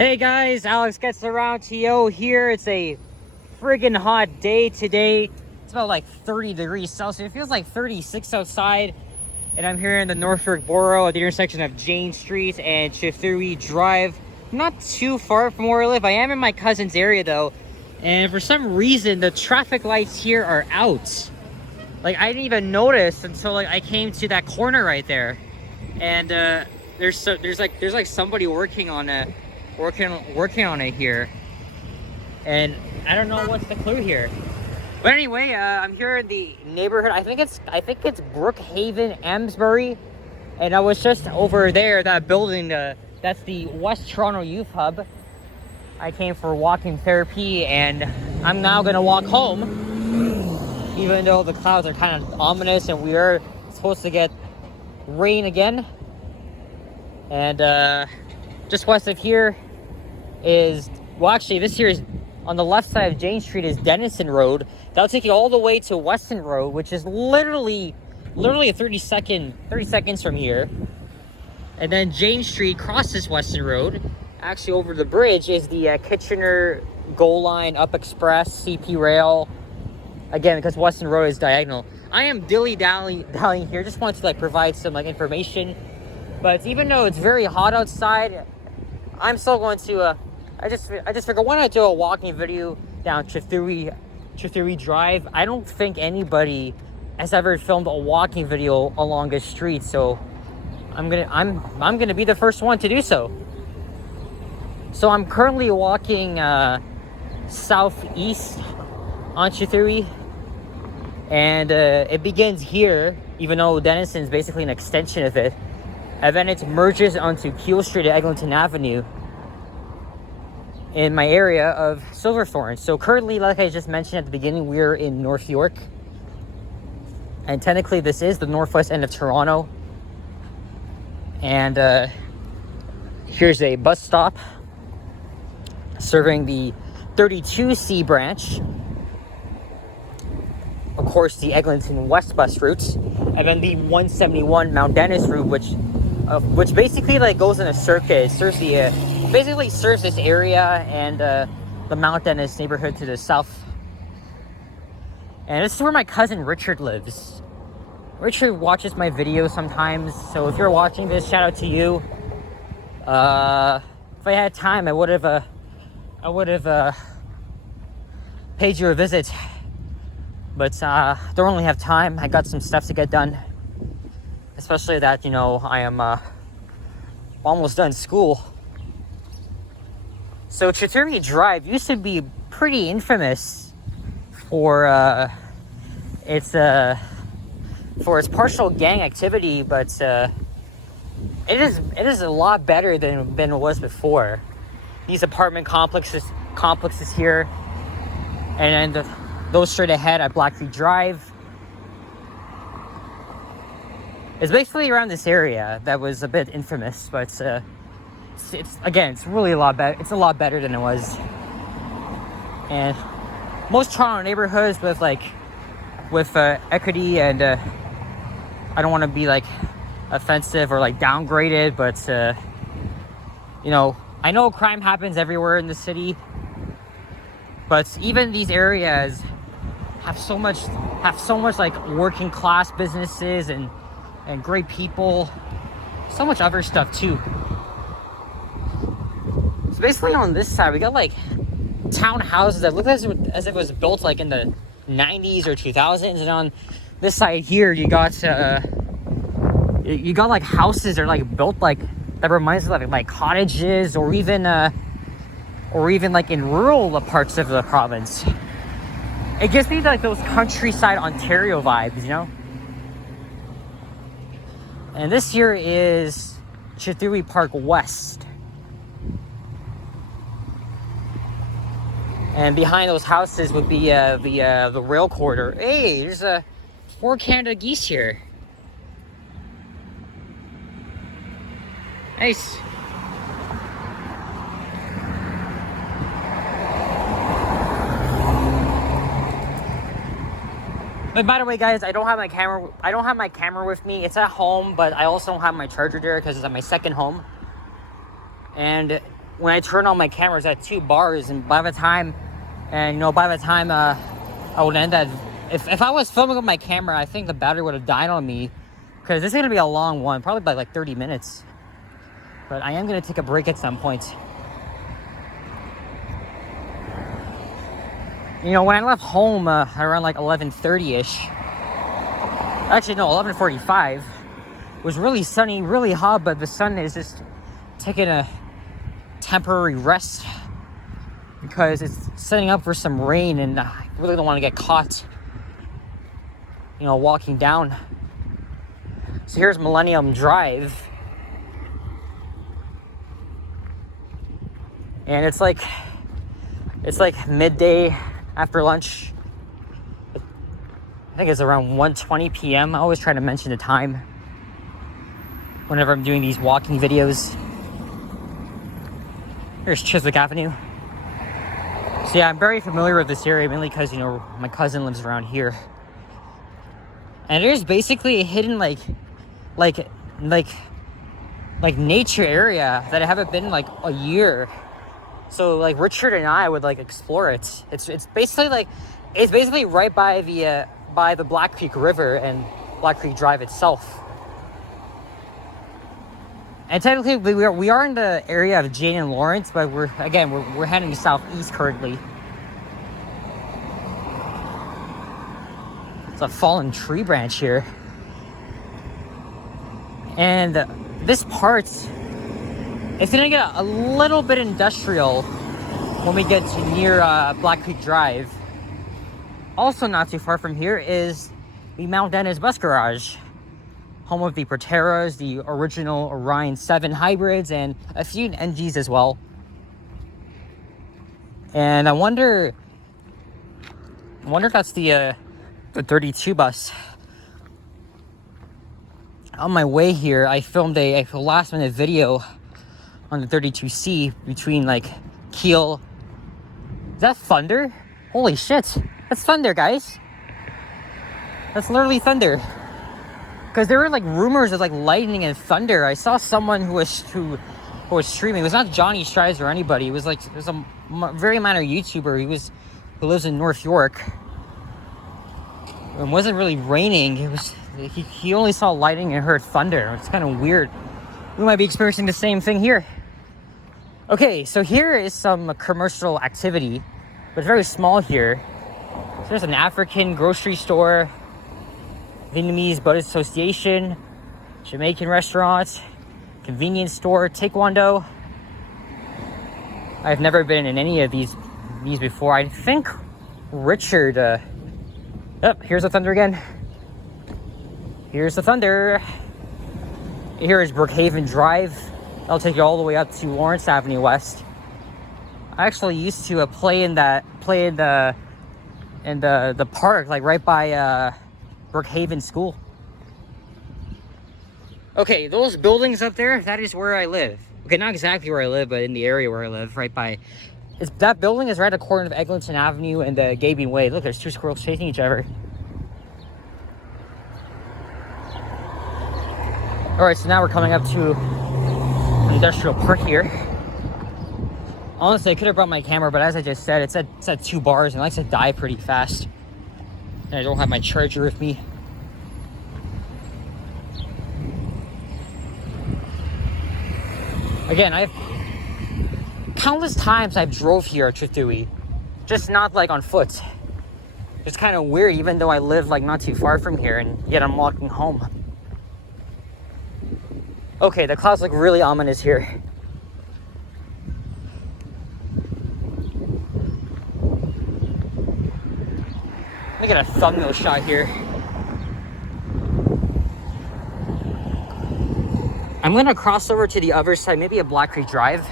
Hey guys, Alex Gets Around TO here. It's a friggin' hot day today. It's about like 30 degrees Celsius. It feels like 36 outside. And I'm here in the North York Borough at the intersection of Jane Street and Trethewey Drive. Not too far from where I live. I am in my cousin's area though. And for some reason, the traffic lights here are out. Like, I didn't even notice until like I came to that corner right there. And there's like somebody working on it. Working on it here, and I don't know what's the clue here. But anyway, I'm here in the neighborhood. I think it's Brookhaven, Amesbury, and I was just over there. That building, that's the West Toronto Youth Hub. I came for walking therapy, and I'm now gonna walk home, even though the clouds are kind of ominous, and we are supposed to get rain again. And just west of here is, well, actually this here is on the left side of Jane Street is Denison Road. That'll take you all the way to Weston Road, which is literally 30 seconds from here. And then Jane Street crosses Weston Road. Actually, over the bridge is the Kitchener Gold Line Up Express CP Rail. Again, because Weston Road is diagonal. I am dilly-dallying here. Just want to like provide some like information. But even though it's very hot outside, I'm still going to, I just figured, why not do a walking video down Trethewey Drive? I don't think anybody has ever filmed a walking video along this street, so I'm gonna be the first one to do so. So I'm currently walking southeast on Trethewey, and it begins here, even though Denison is basically an extension of it. And then it merges onto Keele Street at Eglinton Avenue in my area of Silverthorne. So currently, like I just mentioned at the beginning, we're in North York. And technically this is the northwest end of Toronto. And here's a bus stop serving the 32C branch. Of course, the Eglinton West bus route. And then the 171 Mount Dennis route, which basically like goes in a circuit. It serves the basically serves this area and the Mount Dennis neighborhood to the south. And this is where my cousin Richard lives. Richard watches my videos sometimes, so if you're watching this, shout out to you. If I had time, I would have paid you a visit, but don't really have time. I got some stuff to get done. Especially that, you know, I am almost done school. So Trethewey Drive used to be pretty infamous for its partial gang activity, but it is a lot better than it was before. These apartment complexes here, and then those straight ahead at Blackfeet Drive. It's basically around this area that was a bit infamous, but it's really a lot better. It's a lot better than it was. And most Toronto neighborhoods with equity, and I don't want to be like offensive or like downgraded, but you know, I know crime happens everywhere in the city, but even these areas have so much like working class businesses and great people, so much other stuff too. So basically on this side we got like townhouses that look as if it was built like in the 90s or 2000s, and on this side here you got like houses that are like built like that reminds me of like cottages, or even like in rural parts of the province. It gives me like those countryside Ontario vibes, you know. And this here is Trethewey Park West. And behind those houses would be the rail corridor. Hey, there's 4 Canada geese here. Nice. But by the way, guys, I don't have my camera with me. It's at home, but I also don't have my charger there because it's at my second home. And when I turn on my cameras at 2 bars, and by the time I would end that, if I was filming with my camera, I think the battery would have died on me, because this is gonna be a long one, probably by like 30 minutes. But I am gonna take a break at some point. You know, when I left home around like 11:30ish, actually no, 11:45, it was really sunny, really hot, but the sun is just taking a temporary rest because it's setting up for some rain, and I really don't want to get caught, you know, walking down. So here's Millennium Drive, and it's like midday after lunch. I think it's around 1:20 p.m. I always try to mention the time whenever I'm doing these walking videos. Here's Chiswick Avenue. So yeah, I'm very familiar with this area, mainly because, you know, my cousin lives around here. And it is basically a hidden like nature area that I haven't been in like a year. So like Richard and I would like explore it. It's basically right by the Black Creek River and Black Creek Drive itself. And technically we are in the area of Jane and Lawrence, but we're heading southeast currently. It's a fallen tree branch here. And this part, it's gonna get a little bit industrial when we get to near Black Creek Drive. Also not too far from here is the Mount Dennis bus garage, home of the Proteras, the original Orion 7 hybrids, and a few NGs as well. And I wonder if that's the 32 bus. On my way here, I filmed a last minute video on the 32C between like Kiel. Is that thunder? Holy shit, that's thunder, guys. That's literally thunder. Because there were like rumors of like lightning and thunder. I saw someone who was streaming. It was not Johnny Strives or anybody. It was a very minor YouTuber. Who lives in North York. It wasn't really raining. He only saw lightning and heard thunder. It's kind of weird. We might be experiencing the same thing here. Okay, so here is some commercial activity, but it's very small here. So there's an African grocery store, Vietnamese Buddhist Association, Jamaican restaurant, convenience store, taekwondo. I've never been in any of these before. I think Richard, here's the thunder again. Here's the thunder. Here is Brookhaven Drive. That'll take you all the way up to Lawrence Avenue West. I actually used to play in the park, like right by Brookhaven School. Okay, those buildings up there, that is where I live. Okay, not exactly where I live, but in the area where I live, right by. That building is right at the corner of Eglinton Avenue and Gabing Way. Look, there's 2 squirrels chasing each other. All right, so now we're coming up to an industrial park here. Honestly, I could have brought my camera, but as I just said, it's at 2 bars and it likes to die pretty fast. And I don't have my charger with me. Again, countless times I've drove here at Trethewey, just not like on foot. It's kind of weird, even though I live like not too far from here, and yet I'm walking home. Okay, the clouds look really ominous here. Let me get a thumbnail shot here. I'm gonna cross over to the other side, maybe a Black Creek Drive.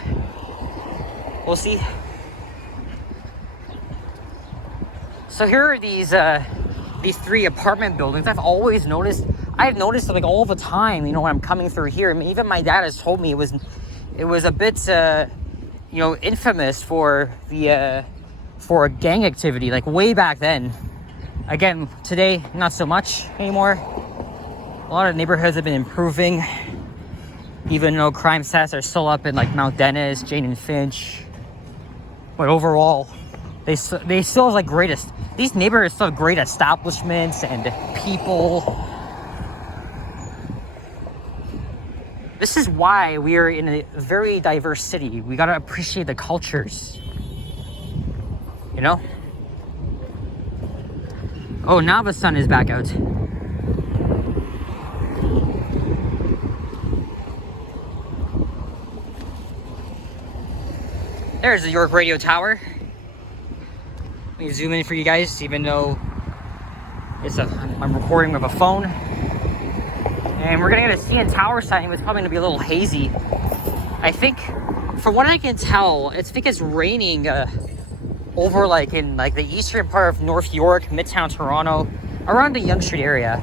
We'll see. So here are these 3 apartment buildings. I've noticed it like all the time, you know, when I'm coming through here. I mean, even my dad has told me it was a bit, you know, infamous for a gang activity, like way back then. Again, today, not so much anymore. A lot of neighborhoods have been improving. even though crime stats are still up in like Mount Dennis, Jane and Finch. But overall, they still have like greatest. These neighborhoods still have great establishments and people. This is why we are in a very diverse city. We gotta appreciate the cultures. You know? Oh, now the sun is back out. There's the York Radio Tower. Let me zoom in for you guys, even though I'm recording with a phone. And we're gonna get a CN Tower sighting, but it's probably gonna be a little hazy. I think, from what I can tell, I think it's raining over like in like the eastern part of North York, Midtown Toronto, around the Yonge Street area.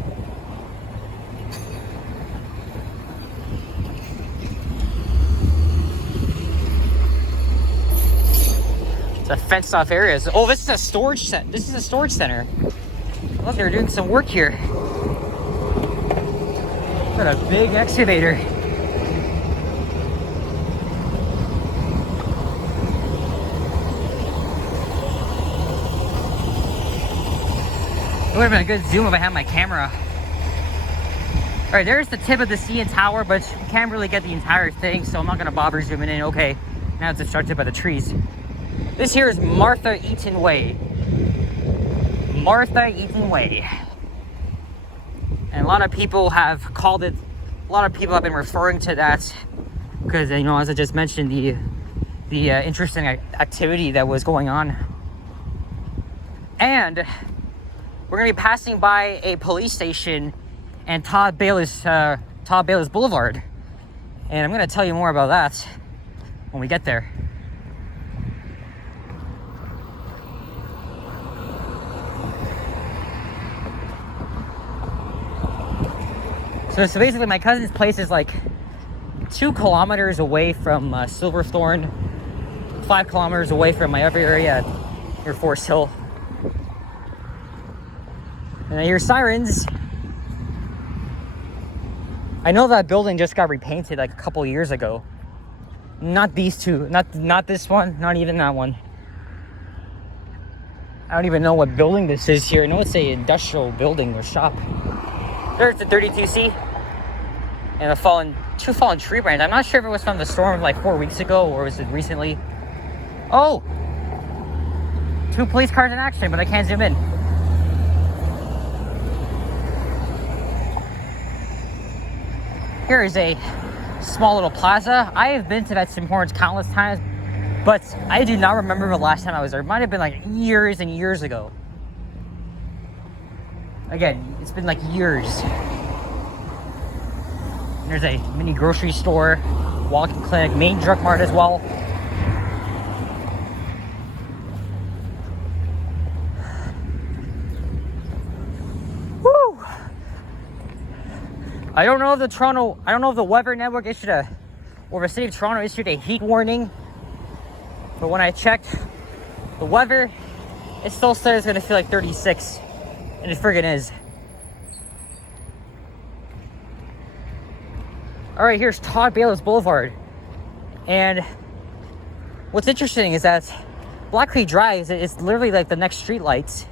It's a fenced-off area. Oh, this is a storage center. This is a storage center. Look, they're doing some work here. Got a big excavator. It would have been a good zoom if I had my camera. All right, there's the tip of the CN Tower, but you can't really get the entire thing, so I'm not gonna bother zooming in. Okay, now it's obstructed by the trees. This here is Martha Eaton Way. Martha Eaton Way. And a lot of people have called it, a lot of people have been referring to that because, you know, as I just mentioned, the interesting activity that was going on. And we're going to be passing by a police station and Todd Bayless Boulevard. And I'm going to tell you more about that when we get there. So basically my cousin's place is like 2 kilometers away from Silverthorne, 5 kilometers away from my other area near Forest Hill. And I hear sirens. I know that building just got repainted like a couple years ago. Not these two, not this one, not even that one. I don't even know what building this is here. I know it's a industrial building or shop. There's the 32C and 2 fallen tree branches. I'm not sure if it was from the storm like 4 weeks ago or was it recently. Oh! 2 police cars in action, but I can't zoom in. Here is a small little plaza. I have been to that Tim Hortons countless times, but I do not remember the last time I was there. It might have been like years and years ago. Again, it's been like years. There's a mini grocery store, walking clinic, main drug mart as well. Woo! I don't know if the Weather Network issued or the City of Toronto issued a heat warning. But when I checked the weather, it still says it's gonna feel like 36. And it friggin' is. Alright, here's Todd Bayless Boulevard. And what's interesting is that Black Creek Drive is literally like the next street lights.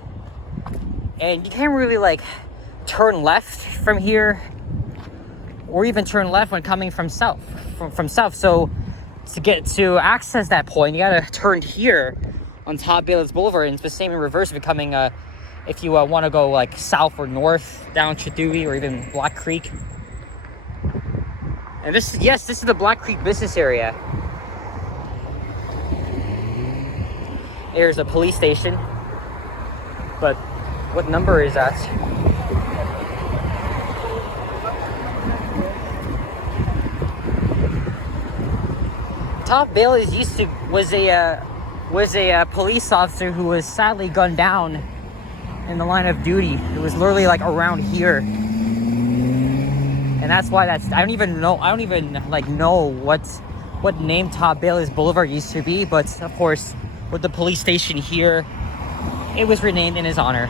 And you can't really like turn left from here or even turn left when coming from south. From south. So to access that point, you gotta turn here on Todd Bayless Boulevard, and it's the same in reverse, becoming if you want to go like south or north down Trethewey or even Black Creek. And this is the Black Creek business area. There's a police station, but what number is that? Todd Bayless was a police officer who was sadly gunned down in the line of duty. It was literally like around here, and that's why I don't even know what name Todd Bayless Boulevard used to be, but of course with the police station here, it was renamed in his honor.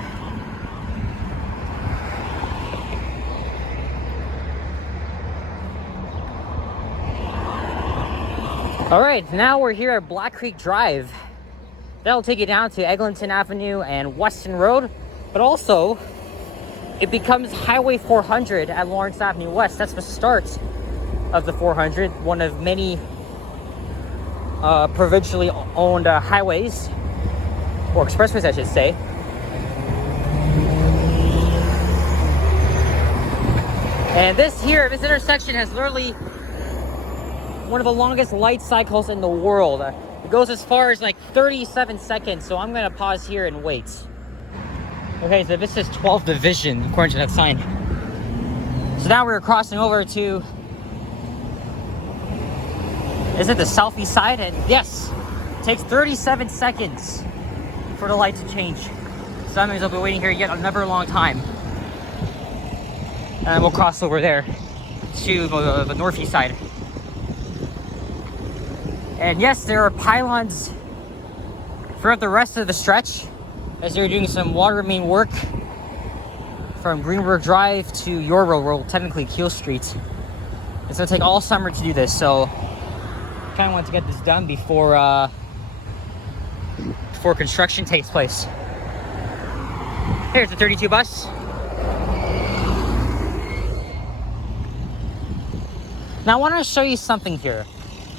All right, now we're here at Black Creek Drive. That'll take you down to Eglinton Avenue and Weston Road, but also it becomes Highway 400 at Lawrence Avenue West. That's the start of the 400, one of many provincially owned highways, or expressways I should say. And this intersection has literally one of the longest light cycles in the world. It goes as far as like 37 seconds, so I'm gonna pause here and wait. Okay, so this is 12th Division, according to that sign. So now we're crossing over to, is it the southeast side? And yes, it takes 37 seconds for the light to change. So that means I'll be waiting here yet another long time. And we'll cross over there to the northeast side. And yes, there are pylons throughout the rest of the stretch as they're doing some water main work from Greenberg Drive to Yorrow Road, technically Keel Street. It's gonna take all summer to do this, so kind of want to get this done before construction takes place. Here's the 32 bus. Now I want to show you something here.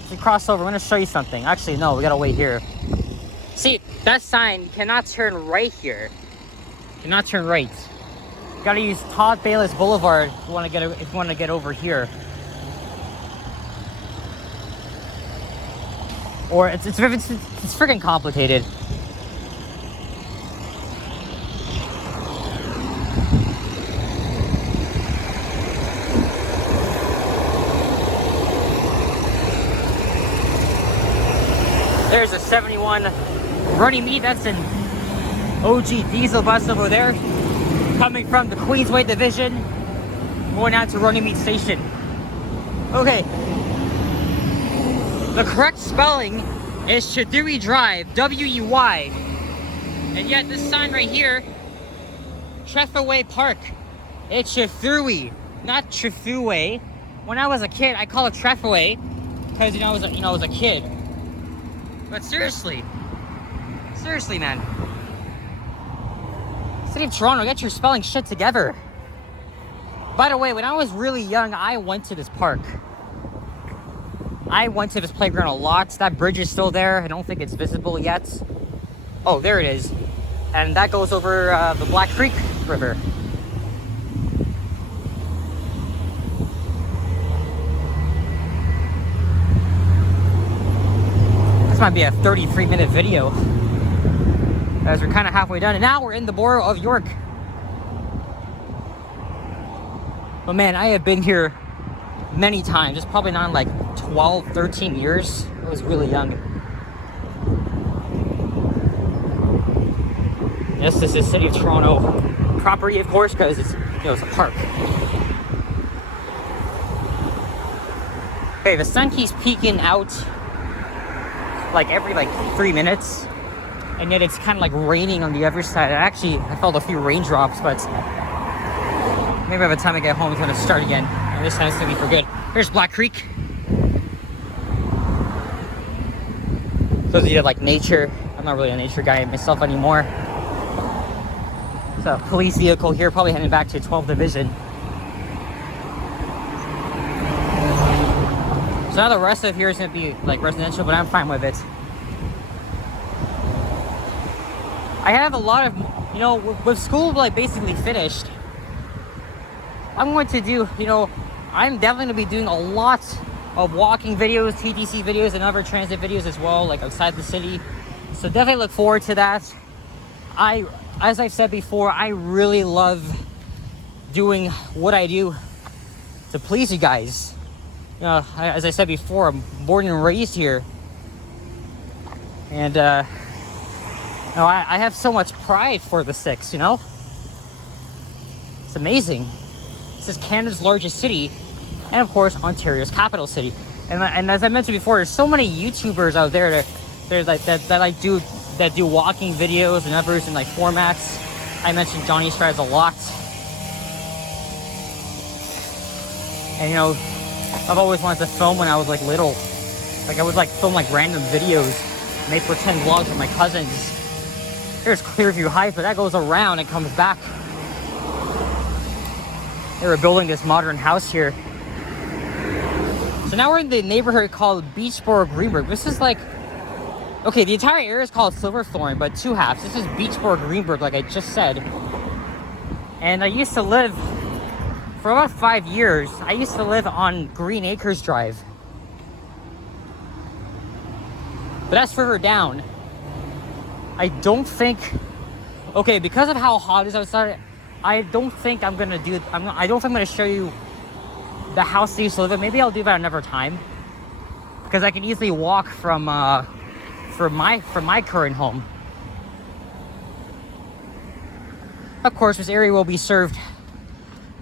If we cross over, I'm going to show you something. Actually, no, we got to wait here. See, that sign cannot turn right here. Cannot turn right. You got to use Todd Bayless Boulevard if you want to get over here. Or it's freaking complicated. There's a 71 Running Meat. That's an OG diesel bus over there, coming from the Queensway Division, going out to Running Meat Station. Okay. The correct spelling is Trethewey Drive, W-E-Y. And yet this sign right here, Trethewey Park, it's Trethewey, not Trethewey. When I was a kid, I call it Trethewey because I was a kid. But seriously, man. City of Toronto, get your spelling shit together. By the way, when I was really young, I went to this park. I went to this playground a lot. That bridge is still there. I don't think it's visible yet. Oh, there it is. And that goes over the Black Creek River. This might be a 33-minute video, as we're kind of halfway done. And now we're in the borough of York. But man, I have been here many times. It's probably not in like 12, 13 years. I was really young. Yes, this is City of Toronto property, of course, because it's it's a park. Okay, the sun keeps peeking out like every 3 minutes, and yet it's kind of like raining on the other side. I felt a few raindrops, but maybe by the time I get home it's gonna start again, and this time it's gonna be for good. Here's Black Creek. Those of you that like nature, I'm not really a nature guy myself anymore. It's a police vehicle here, probably heading back to 12th Division. So now the rest of here is going to be like residential, but I'm fine with it. I have a lot of, with school basically finished, I'm going to do, I'm definitely going to be doing a lot of walking videos, TTC videos, and other transit videos as well, like outside the city. So definitely look forward to that. As I've said before, I really love doing what I do to please you guys. As I said before, I'm born and raised here, and I have so much pride for the Six. It's amazing. This is Canada's largest city, and of course Ontario's capital city. And as I mentioned before, there's so many YouTubers out there that do walking videos and others in formats. I mentioned Johnny Strides a lot, and I've always wanted to film when I was little. Like I would like film like random videos, make pretend vlogs with my cousins. There's Clearview Heights, but that goes around and comes back. They were building this modern house here. So now we're in the neighborhood called Beachboro Greenberg. This is like, okay, the entire area is called Silverthorne, but two halves. This is Beachboro Greenberg, like I just said. And I used to live, for about 5 years, I used to live on Green Acres Drive. But that's further down. I don't think, okay, because of how hot it is outside, I don't think I'm gonna do, I don't think I'm gonna show you the house I used to live in. Maybe I'll do that another time. Because I can easily walk from my current home. Of course, this area will be served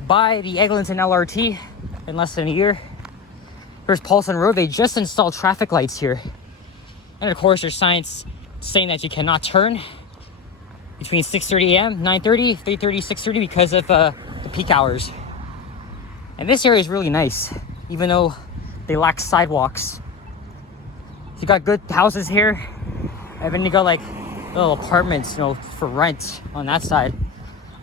by the Eglinton LRT in less than a year. Here's Paulson Road. They just installed traffic lights here. And of course, there's signs saying that you cannot turn between 6:30 a.m., 9:30, 3:30, 6:30 because of the peak hours. And this area is really nice, even though they lack sidewalks. You got good houses here, and then you got like little apartments, you know, for rent on that side.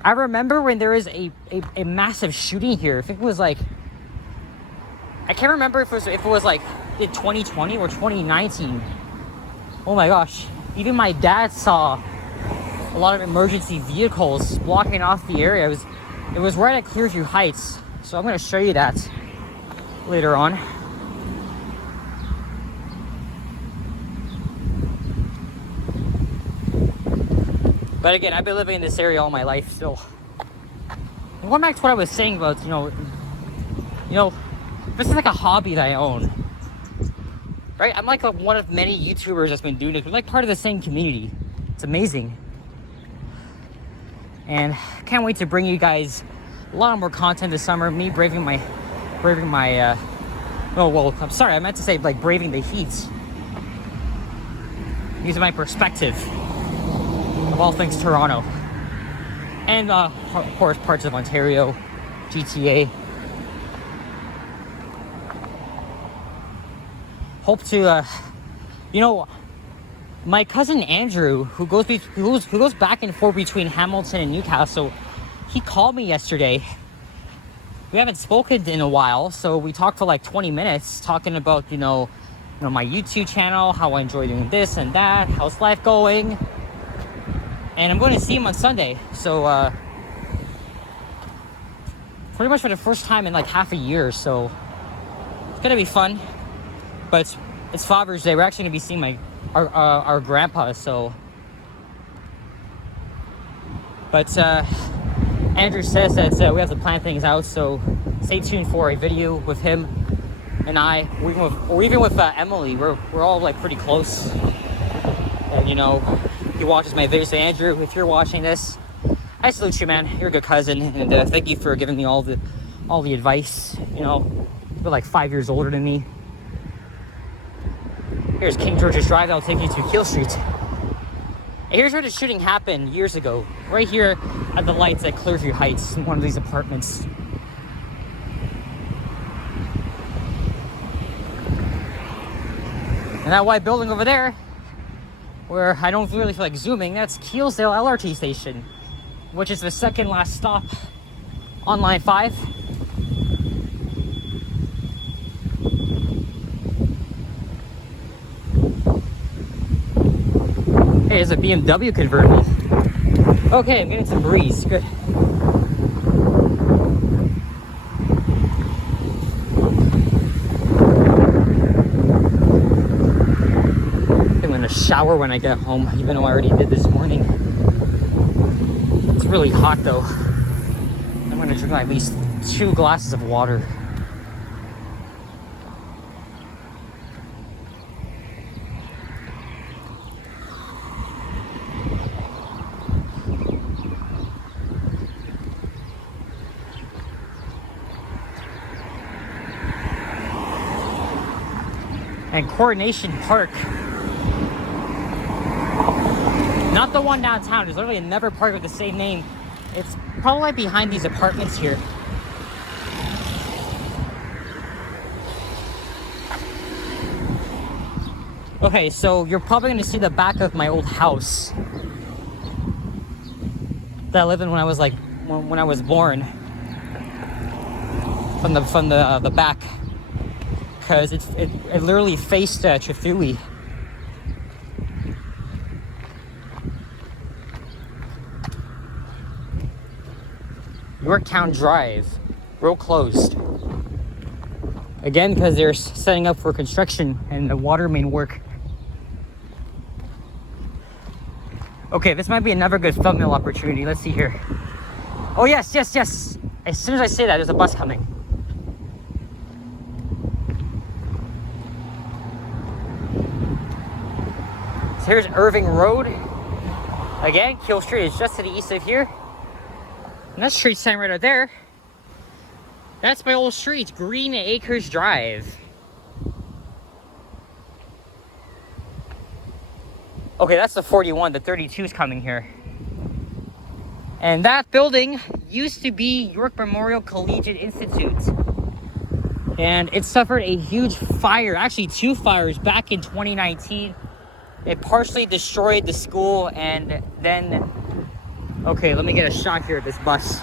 I remember when there was a massive shooting here. If it was like, I can't remember if it was like in 2020 or 2019. Oh my gosh. Even my dad saw a lot of emergency vehicles blocking off the area. It was right at Clearview Heights. So I'm going to show you that later on. But again, I've been living in this area all my life still. And going back to what I was saying about, you know, this is like a hobby that I own. Right? I'm like one of many YouTubers that's been doing it. We're like part of the same community. It's amazing. And can't wait to bring you guys a lot more content this summer. Me braving my I'm sorry, I meant to say like braving the heat. Using my perspective of all things Toronto. And of course parts of Ontario, GTA. Hope to, you know, my cousin Andrew, who goes back and forth between Hamilton and Newcastle, he called me yesterday. We haven't spoken in a while, so we talked for like 20 minutes talking about, you know, my YouTube channel, how I enjoy doing this and that, how's life going. And I'm going to see him on Sunday, so pretty much for the first time in like half a year, so it's gonna be fun. But it's Father's Day. We're actually gonna be seeing our grandpa, so. But Andrew says that we have to plan things out, so stay tuned for a video with him and I, or even with Emily. We're all like pretty close, and you know, he watches my videos. So Andrew, if you're watching this, I salute you, man. You're a good cousin, and thank you for giving me all the advice. You know, you're like 5 years older than me. Here's King George's Drive. That'll take you to Keele Street. And here's where the shooting happened years ago. Right here at the lights at Clearview Heights, in one of these apartments. And that white building over there, where I don't really feel like zooming, that's Keelsdale LRT station, which is the second last stop on Line 5. Hey, there's a BMW convertible. Okay, I'm getting some breeze. Good. I'm gonna shower when I get home, even though I already did this morning. It's really hot though. I'm gonna drink at least 2 glasses of water. And Coronation Park, not the one downtown. There's literally another park with the same name. It's probably behind these apartments here. Okay, so you're probably gonna see the back of my old house that I lived in when I was like, when I was born. From the back, because it literally faced Trethewey. Yorktown Drive, road closed. Again, because they're setting up for construction and the water main work. Okay, this might be another good thumbnail opportunity. Let's see here. Oh yes, yes, yes. As soon as I say that, there's a bus coming. So here's Irving Road. Again, Kiel Street is just to the east of here. And that street sign right out there, that's my old street, Green Acres Drive. Okay, that's the 41, the 32 is coming here. And that building used to be York Memorial Collegiate Institute. And it suffered a huge fire, actually 2 fires back in 2019. It partially destroyed the school, and then, okay, let me get a shot here of this bus.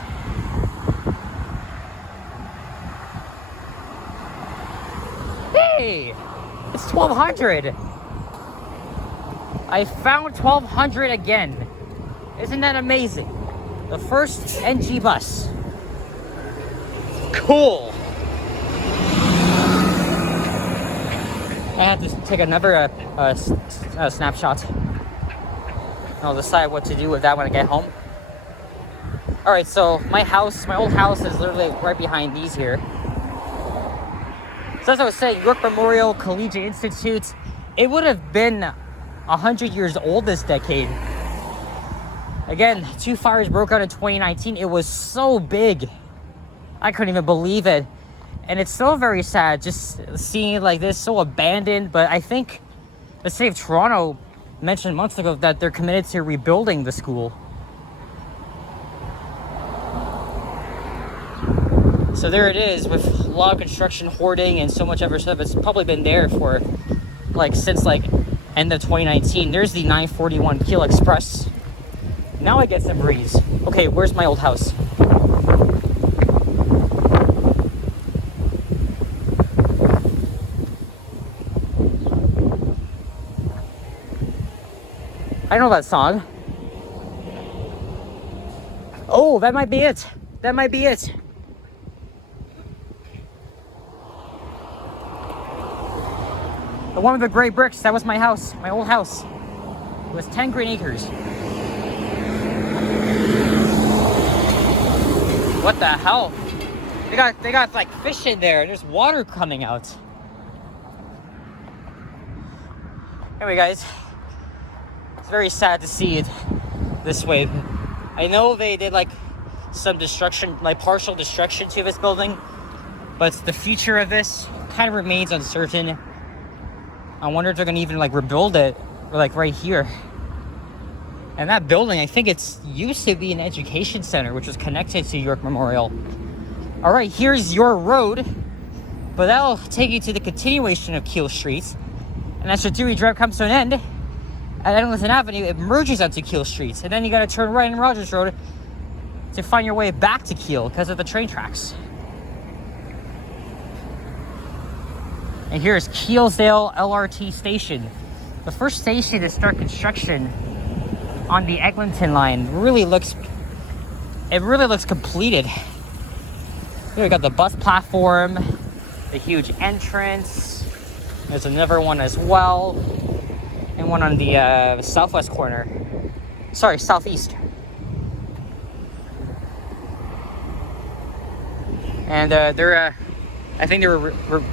Hey, it's 1200. I found 1200 again. Isn't that amazing? The first NG bus. Cool. I have to take another snapshot. I'll decide what to do with that when I get home. Alright, so my old house is literally right behind these here. So as I was saying, York Memorial Collegiate Institute, it would have been 100 years old this decade. Again, 2 fires broke out in 2019. It was so big. I couldn't even believe it. And it's so very sad just seeing it like this, so abandoned. But I think the city of Toronto mentioned months ago that they're committed to rebuilding the school. So there it is, with a lot of construction, hoarding, and so much other stuff. It's probably been there for since end of 2019. There's the 941 Kiel Express. Now I get some breeze. Okay, where's my old house? I know that song. Oh, that might be it. That might be it. The one with the gray bricks, that was my house, my old house. It was 10 green acres. What the hell? They got like fish in there. There's water coming out. Anyway, guys, it's very sad to see it this way. I know they did some destruction, partial destruction to this building, but the future of this kind of remains uncertain. I wonder if they're gonna even rebuild it, right here. And that building, I think it's used to be an education center, which was connected to York Memorial. All right, here's your road, but that'll take you to the continuation of Kiel Street. And as Trethewey Drive comes to an end, at Eglinton Avenue, it merges onto Kiel Street. And then you gotta turn right in Rogers Road to find your way back to Kiel because of the train tracks. And here's Keelsdale LRT station. The first station to start construction on the Eglinton line. Really looks completed. Here we got the bus platform, the huge entrance. There's another one as well, and one on the southwest corner. Sorry, southeast. And I think they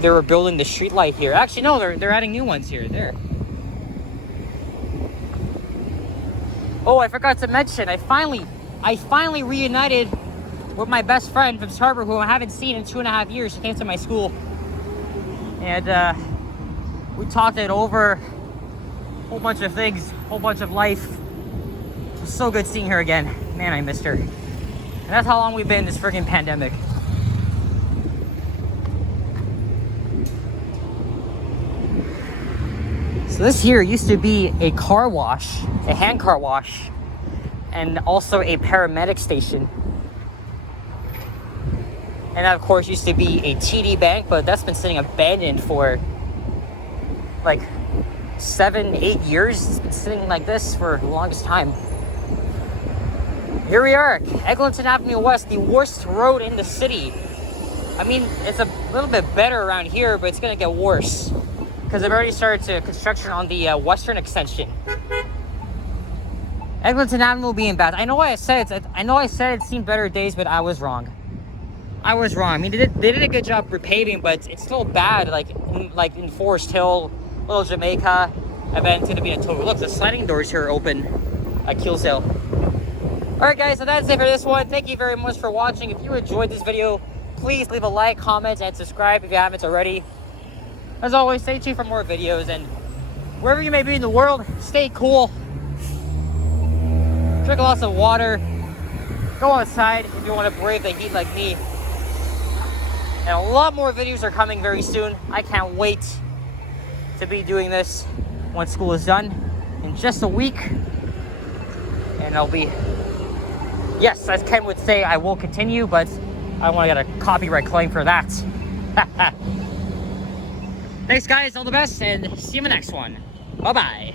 were building the street light here. Actually, no, they're adding new ones here. There. Oh, I forgot to mention, I finally reunited with my best friend from Harbor, who I haven't seen in 2.5 years. She came to my school, and we talked it over, a whole bunch of things, whole bunch of life. It was so good seeing her again. Man, I missed her. And that's how long we've been in this freaking pandemic. So this here used to be a car wash, a hand car wash, and also a paramedic station. And that, of course, used to be a TD bank, but that's been sitting abandoned for like 7-8 years. It's been sitting like this for the longest time. Here we are, Eglinton Avenue West, the worst road in the city. I mean, it's a little bit better around here, but it's gonna get worse because they've already started construction on the western extension. Eglinton Avenue being bad. I know I said it's seen better days, but I was wrong. I was wrong. I mean, they did a good job repaving, but it's still bad. Like in Forest Hill, Little Jamaica, and then it's gonna be a total. Look, the sliding doors here are open at Kielsdale. All right, guys. So that's it for this one. Thank you very much for watching. If you enjoyed this video, please leave a like, comment, and subscribe if you haven't already. As always, stay tuned for more videos, and wherever you may be in the world, stay cool. Drink lots of water. Go outside if you want to brave the heat like me. And a lot more videos are coming very soon. I can't wait to be doing this when school is done in just a week. And I'll be, yes, as Ken would say, I will continue, but I want to get a copyright claim for that. Thanks, guys. All the best, and see you in the next one. Bye-bye.